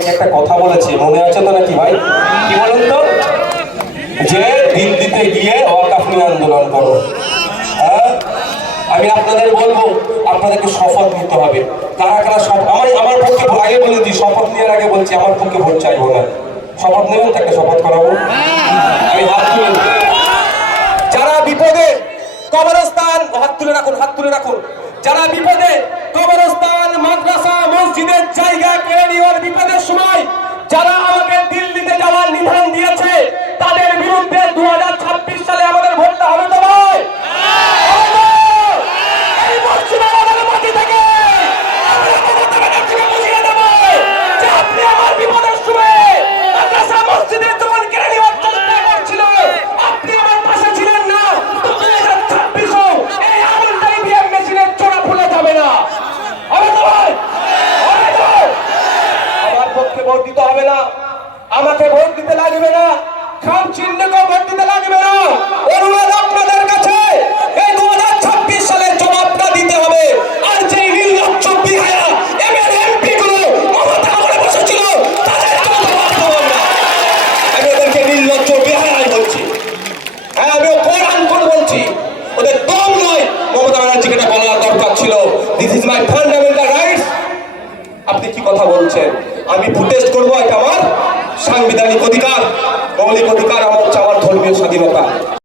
একটা কথা বলেছি, মনে আছে তো নাকি ভাই? কি বলেন তো? যে দিল্লিতে গিয়ে ওয়াকফ নিয়ে আন্দোলন করো। হ্যাঁ, আমি আপনাদের বলবো, আপনাদেরকে শপথ নিতে হবে। কারা কারা আমার পক্ষে আগে বলে দিই, শপথ নেওয়ার আগে বলছি আমার পক্ষে ভোট চাইবো না। শপথ নেবেন, তাকে শপথ করাবো। আমি হাত তুলে, যারা বিপদে কবরস্থান, হাত তুলে রাখুন, হাত তুলে রাখুন। যারা বিপদে কবরস্থান, মাদ্রাসা, মসজিদের জায়গা কেড়ে নেওয়ার বিপদের সময় যারা আমাকে দিল্লিতে যাওয়ার নিধান দিয়েছে, তাদের বিরুদ্ধে 2026 সালে আমাদের ভোটটা হবে তো ভাই? এই পশ্চিমবঙ্গের মাটি থেকে বুঝিয়ে দেব যে আপনি আমার বিপদের সময় মাদ্রাসা, মসজিদের যখন কেড়ে নেওয়ার চেষ্টা করছিল, আপনি আমার পাশে ছিলেন না। 2026 এই আমলটা ইভিএম মেশিনের চোরা ভুলে যাবে না। হবে তো ভাই? হবে তো? আমার পক্ষে ভোট দিতে হবে না, আমাকে ভোট দিতে লাগবে না, খাম চিহ্নকে ভোট দিতে লাগবে না। অনুরোধ আপনাদের কাছে, এই 2026 সালের জবাবটা দিতে হবে। আর যে নির্লজ্জ বিহায়া এমপি গুলো মমতা করে বসেছিল, তাদের জবাব দেবো না। আমি ওদেরকে নির্লজ্জ বিহায়াই বলছি। হ্যাঁ, আমি কোরআন করে বলছি, ওদের দম নয়। মমতা ব্যানার্জিকে এটা বলার দরকার ছিল, this is my fundamental rights. আপনি কি কথা বলছেন? আমি প্রোটেস্ট করবো, এটা আমার সাংবিধানিক অধিকার, মৌলিক অধিকার, আমার হচ্ছে আমার ধর্মীয় স্বাধীনতা।